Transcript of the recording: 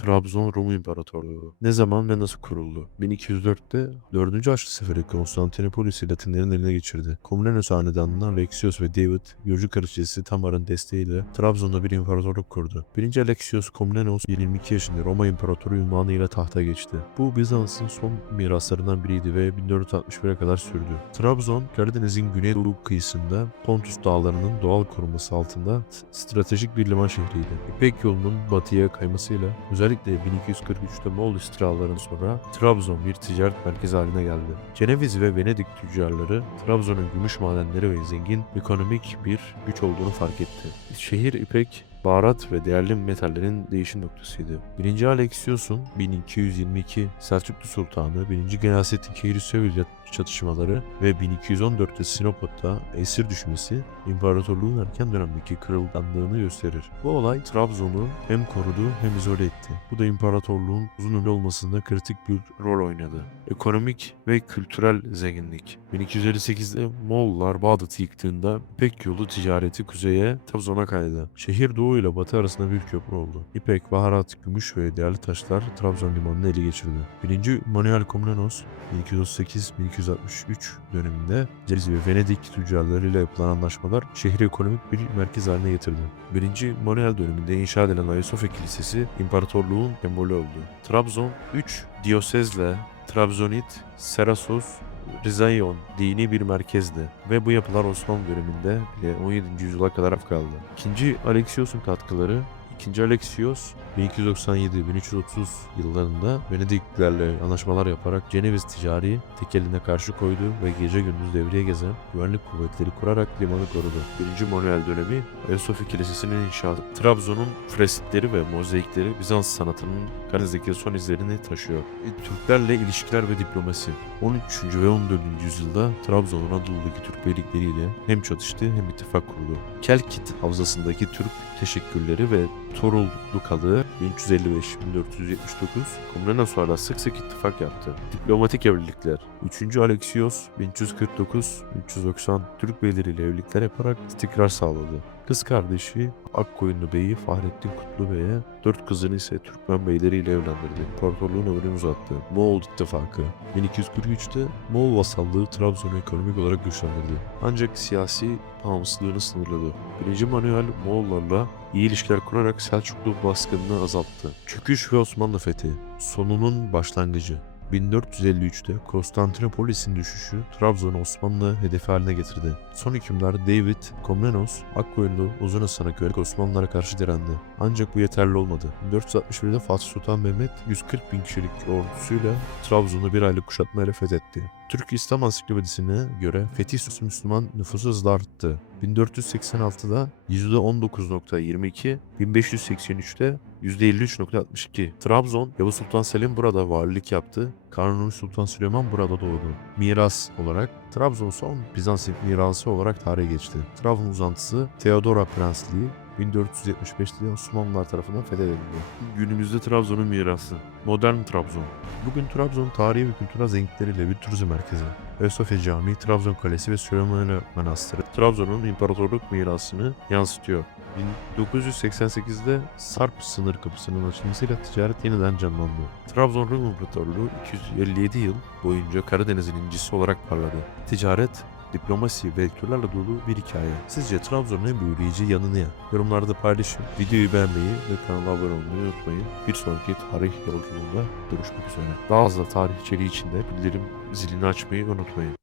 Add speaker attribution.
Speaker 1: Trabzon Rum İmparatorluğu. Ne zaman ve nasıl kuruldu? 1204'te 4. Haçlı Seferi Konstantinopolis'i Latinlerin eline geçirdi. Komnenos hanedanından Alexios ve David, Gürcü karışçısı Tamar'ın desteğiyle Trabzon'da bir imparatorluk kurdu. 1. Alexios Komnenos 22 yaşında Roma İmparatoru ünvanıyla tahta geçti. Bu Bizans'ın son miraslarından biriydi ve 1461'e kadar sürdü. Trabzon, Karadeniz'in güneydoğu kıyısında Pontus dağlarının doğal koruması altında stratejik bir liman şehriydi. İpek yolunun batıya kaymasıyla özellikle 1243'te Moğol istilalarından sonra Trabzon bir ticaret merkezi haline geldi. Ceneviz ve Venedik tüccarları Trabzon'un gümüş madenleri ve zengin ekonomik bir güç olduğunu fark etti. Şehir İpek, baharat ve değerli metallerin değişim noktasıydı. 1. Alexios'un 1222 Selçuklu Sultanı 1. Gıyasettin Keyhüsevil çatışmaları ve 1214'te Sinopot'ta esir düşmesi imparatorluğun erken dönemdeki kırılganlığını gösterir. Bu olay Trabzon'u hem korudu hem izole etti. Bu da imparatorluğun uzun ömürlü olmasında kritik bir rol oynadı. Ekonomik ve kültürel zenginlik. 1258'de Moğollar Bağdat'ı yıktığında İpek yolu ticareti kuzeye Trabzon'a kaydı. Şehir doğu ile batı arasında bir köprü oldu. İpek, baharat, gümüş ve değerli taşlar Trabzon limanını ele geçirdi. 1. Manuel Komnenos 1238-1263 döneminde Ceviz ve Venedik tüccarlarıyla yapılan anlaşmalar şehri ekonomik bir merkez haline getirdi. 1. Manuel döneminde inşa edilen Ayasofya Kilisesi imparatorluğun sembolü oldu. Trabzon 3 diyosezle Trabzonit, Serasos, Rizaion dini bir merkezdi ve bu yapılar Osmanlı döneminde bile 17. yüzyıla kadar kaldı. İkinci Alexios'un katkıları 2. Alexios 1297-1330 yıllarında Venediklilerle anlaşmalar yaparak Ceneviz ticari tekeline karşı koydu ve gece gündüz devreye gezen güvenlik kuvvetleri kurarak limanı korudu. 1. Manuel dönemi Ayasofya Kilisesi'nin inşaatı. Trabzon'un freskleri ve mozaikleri Bizans sanatının Karadeniz'deki son izlerini taşıyor. E, Türklerle ilişkiler ve diplomasi. 13. ve 14. yüzyılda Trabzon Anadolu'daki Türk beylikleriyle hem çatıştı hem ittifak kurdu. Kelkit Havzası'ndaki Türk teşekkürleri ve Torul Dukalığı 1355-1479 Komnenoslarla sık sık ittifak yaptı. Diplomatik evlilikler 3. Alexios 1349-1390 Türk beyleriyle evlilikler yaparak istikrar sağladı. Kız kardeşi Akkoyunlu Bey'i Fahrettin Kutlu Bey'e, dört kızını ise Türkmen beyleriyle evlendirdi. İmparatorluğun ömrünü uzattı. Moğol İttifakı 1243'te Moğol vasallığı Trabzon'u ekonomik olarak güçlendirdi. Ancak siyasi bağımsızlığını sınırladı. 1. Manuel Moğollarla iyi ilişkiler kurarak Selçuklu baskınını azalttı. Çöküş ve Osmanlı fethi sonunun başlangıcı. 1453'te Konstantinopolis'in düşüşü Trabzon'u Osmanlı hedefi haline getirdi. Son hükümdar David Komnenos, Akkoyunlu uzun Hasan'a kölelik Osmanlılara karşı direndi. Ancak bu yeterli olmadı. 1461'de Fatih Sultan Mehmet 140 bin kişilik ordusuyla Trabzon'u bir aylık kuşatmayla fethetti. Türk İslam Ansiklopedisi'ne göre Fetih Müslüman nüfusu hızla arttı. 1486'da %19.22, 1583'te %53.62. Trabzon, Yavuz Sultan Selim burada valilik yaptı. Kanuni Sultan Süleyman burada doğdu. Miras olarak Trabzon son Bizans mirası olarak tarihe geçti. Trabzon uzantısı Theodora Prensliği 1475'te Osmanlılar tarafından fethedildi. Günümüzde Trabzon'un mirası. Modern Trabzon. Bugün Trabzon tarihi ve kültürel zenginlikleriyle bir turizm merkezi. Ayasofya Camii, Trabzon Kalesi ve Süleymaniye Manastırı Trabzon'un imparatorluk mirasını yansıtıyor. 1988'de Sarp sınır kapısının açılmasıyla ticaret yeniden canlandı. Trabzon Rum İmparatorluğu 257 yıl boyunca Karadeniz'in incisi olarak parladı. Ticaret, diplomasi ve kültürlerle dolu bir hikaye. Sizce Trabzon'un en büyüleyici yanı ne? Yorumlarda paylaşın. Videoyu beğenmeyi ve kanala abone olmayı unutmayın. Bir sonraki tarih yolculuğunda görüşmek üzere. Daha fazla tarih içeriği için de bildirim zilini açmayı unutmayın.